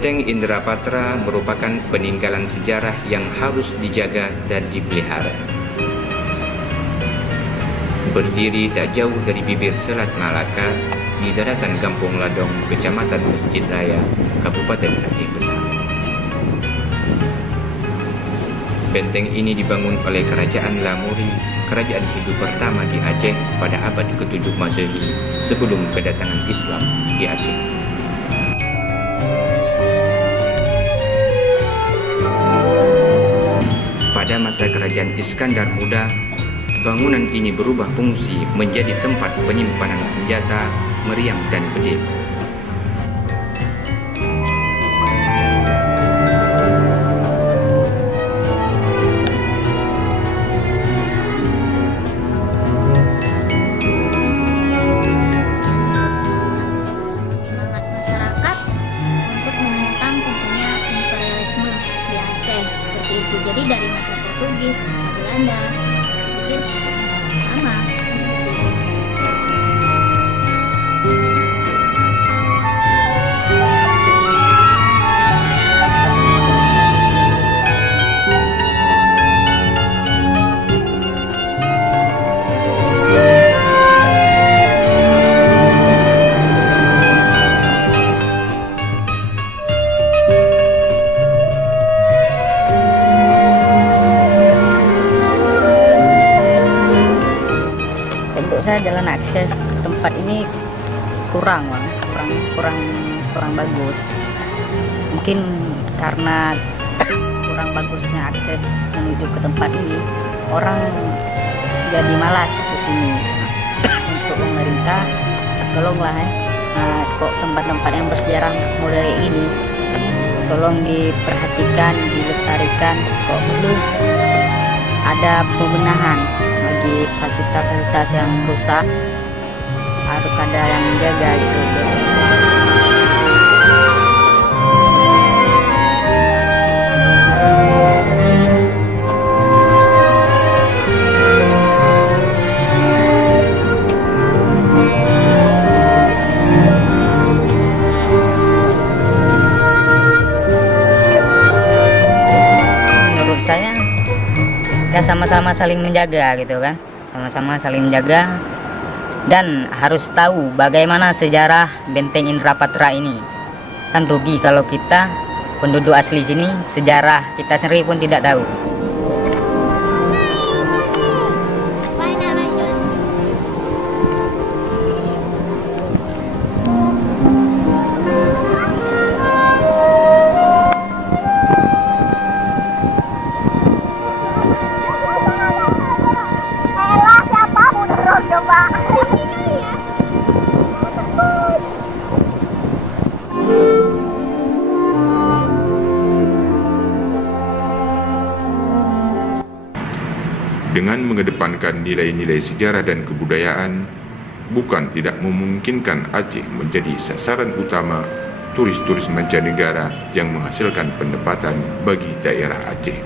Benteng Indrapatra merupakan peninggalan sejarah yang harus dijaga dan dipelihara. Berdiri tak jauh dari bibir Selat Malaka, di daratan Kampung Ladong, Kecamatan Masjid Raya, Kabupaten Aceh Besar. Benteng ini dibangun oleh Kerajaan Lamuri, kerajaan Hindu pertama di Aceh pada abad ke-7 Masehi sebelum kedatangan Islam di Aceh. Pada masa Kerajaan Iskandar Muda, bangunan ini berubah fungsi menjadi tempat penyimpanan senjata, meriam, dan bedil. Semangat masyarakat untuk menentang tentunya imperialisme di Aceh seperti itu. Jadi dari masa Portugis, masa Belanda, itu sama. Menurut saya jalan akses ke tempat ini kurang bagus. Mungkin karena kurang bagusnya akses menuju ke tempat ini, orang jadi malas ke sini. Untuk pemerintah, tolonglah kok tempat-tempat yang bersejarah model ini tolong diperhatikan, dilestarikan. Kok perlu ada pembenahan bagi fasilitas-fasilitas yang rusak, harus ada yang menjaga gitu. Menurut saya ya sama-sama saling menjaga gitu kan, sama-sama saling menjaga, dan harus tahu bagaimana sejarah Benteng Indrapatra ini. Kan rugi kalau kita penduduk asli sini sejarah kita sendiri pun tidak tahu. Dengan mengedepankan nilai-nilai sejarah dan kebudayaan, bukan tidak memungkinkan Aceh menjadi sasaran utama turis-turis mancanegara yang menghasilkan pendapatan bagi daerah Aceh.